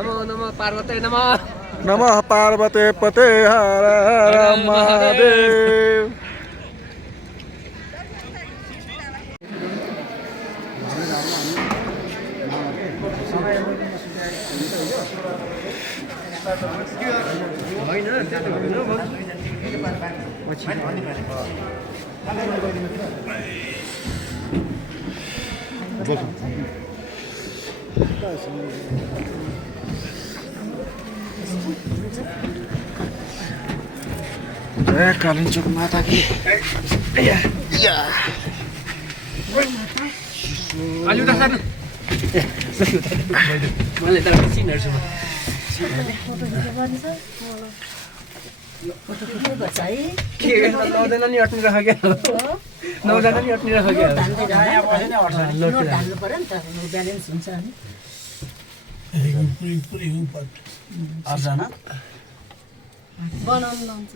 नमो नमः पार्वते नमः नमः पार्वते पते हर हर महादेव। जय कालिचोक माता की। अलि उता सार्नु मलाई त सिनहरु के नौजना नि अट्ने राख के नौजना नि अट्ने राख के धान्नु पर्यो नि त ब्यालेन्स हुन्छ अनि बनाउनु लाउँछ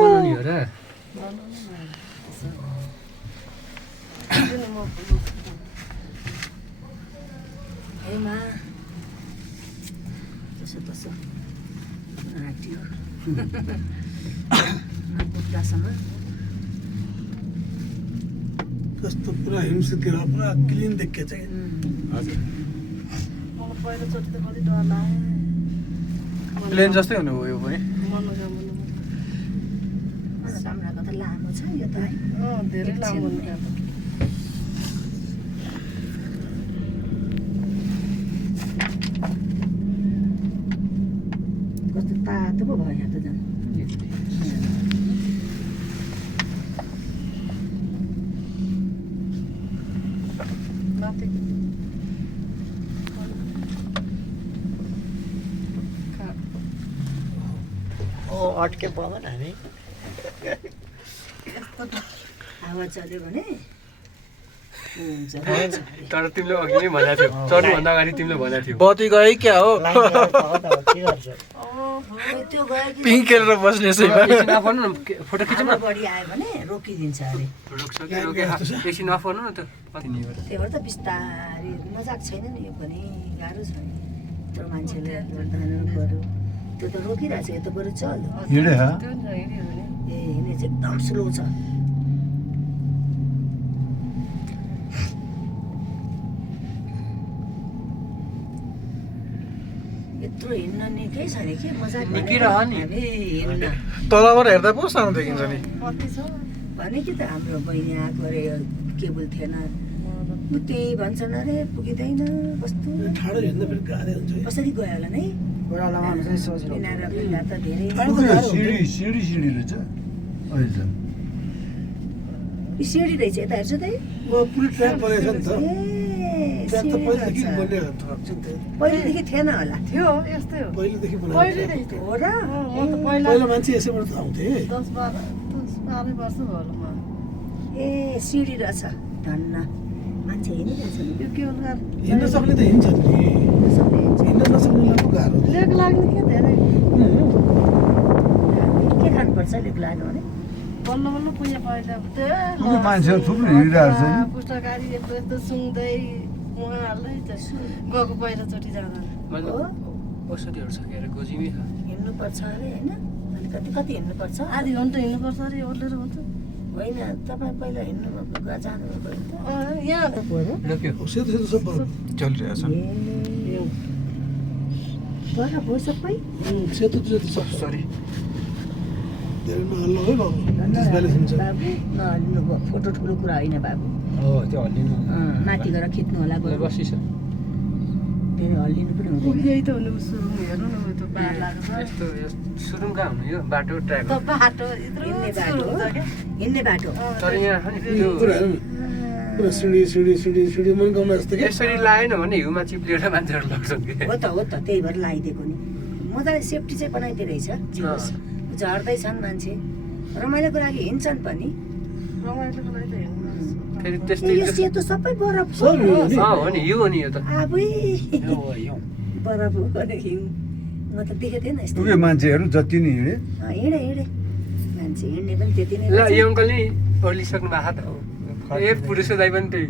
बनाउने हो र हेमा त्यसो त्यसो आँट्यो पुग्दासम्म कस्तो पुरा हिमसित पुरा क्लिन देखिएछ कि हजुर मलाई पहिलोचोटि त कति डर लाग्यो प्लेन जस्तै हुनु हो यो पनि सामनाको त लामो छ यो त धेरै लामो कस्तो तातो पो भयो यहाँ त झन् माथि अट्के पर्दैन हामी हावा चल्यो भने हुन्छ तर तिमीले अघि नै भनेको थियौ चढ्नुभन्दा अगाडि तिमीले भनेको थियौ बत्ती गयो क्या हो त्यो गयो कि पिङ खेलेर बस्ने सैमा एकछिन अफ गर्नु न फोटो खिचौँ न हावा बढी आयो भने रोकिदिन्छ अरे रोक्सक्यो एकछिन अफ गर्नु न त त्यही भएर त बिस्तारै मजाक छैन नि यो पनि गाह्रो छ नि तर मान्छेले धानु गर्यो त्यो त रोकिरहेको छ यो त बरु चल हिँडे हा त्यो नि हिँड्यो भने ए हिँड्ने चाहिँ एकदम स्लो छ यत्रो हिँड्न निकै छ नि के मजाक निकिरह नि। हामी हिँड्न तलबाट हेर्दा पो सानो देखिन्छ नि कति छ भने कि त हाम्रो बहिनी आएको अरे केबुल थिएन उ त्यही भन्छन् अरे पुगिँदैन कस्तो ठाडो हिँड्दा फेरि गाह्रो हुन्छ कसरी गयो होला नि बिना र बिना त धेरै सिडी रहेछ अहिले यी सिँढी रहेछ यता हेर्छु त पुरै ट्र्याक परेछ नि त ए त्यहाँ त पहिलेदेखि सिँढी बन्ने रहेछ। ट्रक चाहिँ त्यही पहिलेदेखि थिएन होला थियो यस्तै हो पहिलेदेखि बनाएको पहिलेदेखि थियो हो र म त पहिला पहिला मान्छे यसैबाट त आउँथे 10-12 वर्ष भयो होला म ए सिँढी रहेछ धन्न मान्छे हिँडिरहेछ नि यो के होला हिँड्न सक्ने त हिँड्छ नि हिँड्न नसक्नेलाई पो गाह्रो लेक लाग्ने के धेरै के खानुपर्छ लेक लाग्यो भने बल्ल बल्ल पुगे पहिला उनीहरू मान्छेहरू थुप्रो हिँडिरहेको छ नि। पुस्तकारी यस्तो यस्तो सुँग्दै उहाँहरूलाई त गएको पहिलोचोटि जाँदा मैले औषधिहरू सकेर गोजीमै खा हिँड्नुपर्छ अरे होइन अनि कति कति हिँड्नुपर्छ आधी घन्टा हिँड्नुपर्छ अरे ओर्लेर भन्छ होइन तपाईँ पहिला हिँड्नु जानुभएको होइन त यहाँ रोक्यो सेतो सेतो सब चलिरहेछ ए बरफ हो सबै सेतो सेतो सब सरी धेरै नहल्लो है बाबु डिसब्यालेन्स हुन्छ बाबु नहल्नु भयो फोटो ठुलो कुरा होइन बाबु हो त्यो हल्लिनु माथि गएर खिच्नु होला गएर बसिस फेरि हल्लिनु पनि हुँदैन यही त हुनु सुरु हेर्नु न त्यो बार लाग्छ यस्तो सुरुङ कहाँ हुनु यो बाटो ट्र्याक त बाटो यत्रो हिँड्ने सुरु बाटो हुन्छ क्या हिँड्ने बाटो तर यहाँ छ नि त्यो पुरा पुरा सिँढी सिँढी सिँढी सिँढी मनगाउन जस्तो क्या यसरी लाएन भने हिउँमा चिप्लिएर मान्छेहरू लग्छन् कि हो त त्यही भएर लगाइदिएको नि मजाले सेफ्टी चाहिँ बनाइदिएको रहेछ जे होस् झर्दैछन् मान्छे रमाइलोको लागि हिँड्छन् पनि रमाइलोको लागि त हिँड्नु फेरि ए, त्यस्तै यो सेतो सबै बरफ हो सब हिउँ नि। हो नि यो हो नि यो त आबै बरफ हो भने हिउँ म त देखेको थिएन यस्तो पुगे मान्छेहरू जति नै हिँडे हिँडे हिँडे मान्छे हिँड्ने पनि त्यति नै ल रहेछ। यो अङ्कल नि ओर्लिसक्नु भएको त ए पुरुष दाइ पनि त्यही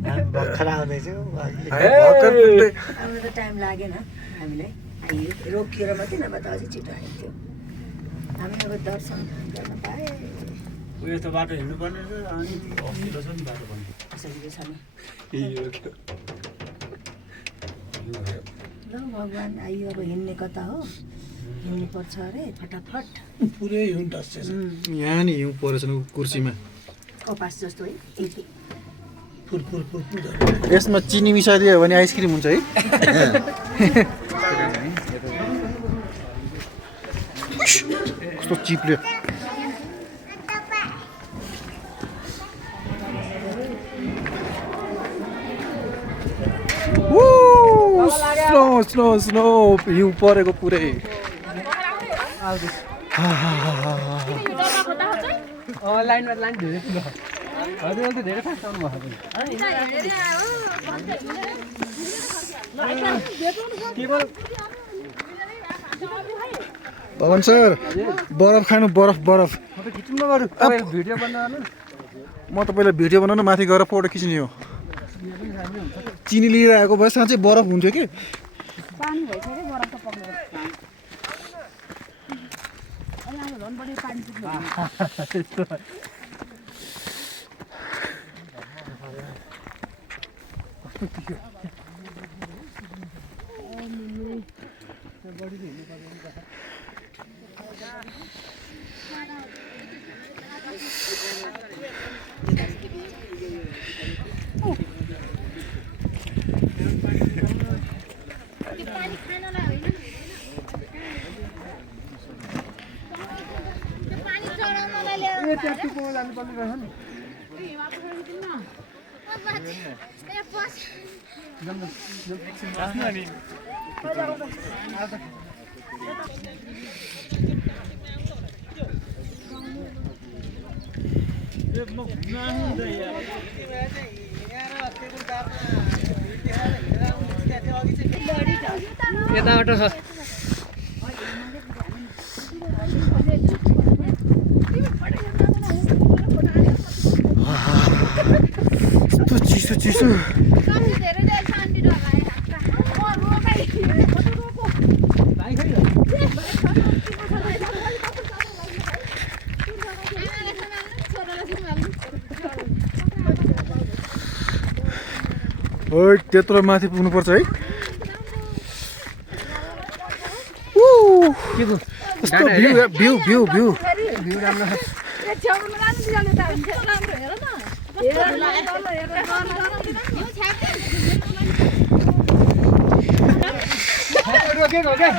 भर्खर आउँदैछु भर्खर पुग्दै आउनु त टाइम लागेन हामीलाई आइयो रोकिएर मात्रै नभए त अझै छिटो आइन्थ्यो हामी अब दर्शन गर्न पाए उयो त बाटो हिँड्नुपर्ने छ अनि अफिलो छ नि बाटो पनि कसरी छ नि ल भगवान् आइयो अब हिँड्ने कता हो हिँड्नु पर्छ अरे फटाफट पुरै हिउँ डस्छ यहाँ नि हिउँ परेछ नि कुर्सीमा कपास जस्तो है फुर फुर फुर फुर यसमा चिनी मिसाइदियो भने आइसक्रिम हुन्छ है कस्तो चिप्ल्यो स्नो स्नो स्नो हिउँ परेको पुरै लाइनमा लाइन धेरै ठुलो हजुर त धेरै फास्ट आउनु भएको केवल भवन सर बरफ खानु बरफ बरफ फोटो खिच्नु नगरौँ तपाईँ भिडियो बनाउनु म त पहिला भिडियो बनाउनु माथि गएर फोटो खिच्ने हो चिनी लिएर आएको भए साँच्चै बरफ हुन्थ्यो कि पानी भइसक्यो बरफ त पक्रेर अहिले झन् बढी पानी पुग्नु त्यस्तो जानुपर्ने रहेछ नि यताबाट छ चिसो चिसो ओइ त्यत्रो माथि पुग्नुपर्छ है कस्तो view view view view view राम्रो छ रोकेको क्या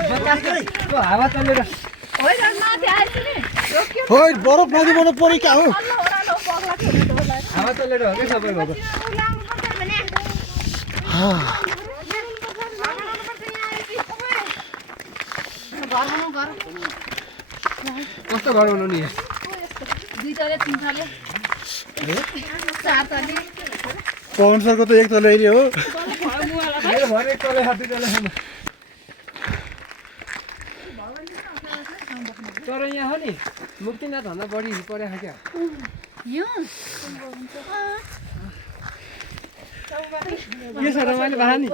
हावा चलेर होइ बरफ नदीबाट पऱ्यो क्या हो हावा चलेर हो कि सबै भएको कस्तो घर बनाउनु नि पवन सरको त एक तले अहिले हो मेरो घर एक तले हात दुई तले छैन तर यहाँ हो नि मुक्तिनाथ भन्दा बढी परेको क्या के छ रमाइलो भए नि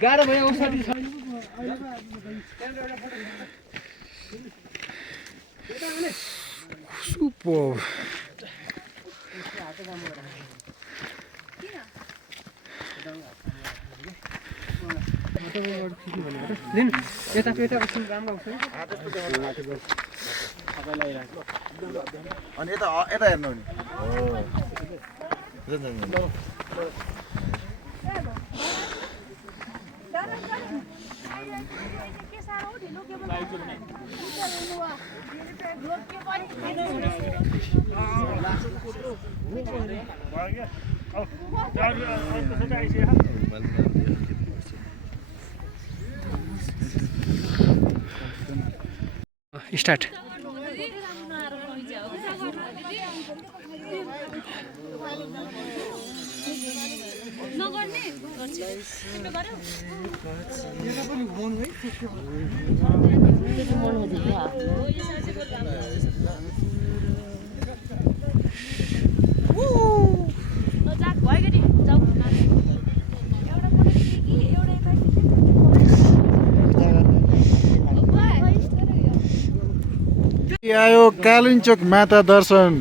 गाह्रो भयो औषधि छ सुपर यता पेटा राम्रो आउँछ अनि यता यता हेर्नु नि स्टार्ट आयो कालिम्पोङ माता दर्शन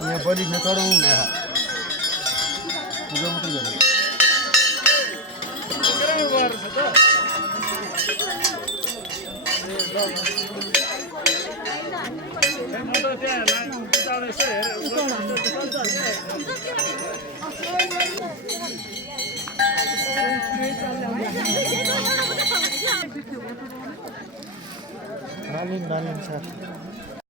यहाँ बलि नचढाउँ पूजा मात्रै गर्नु नालिन साथ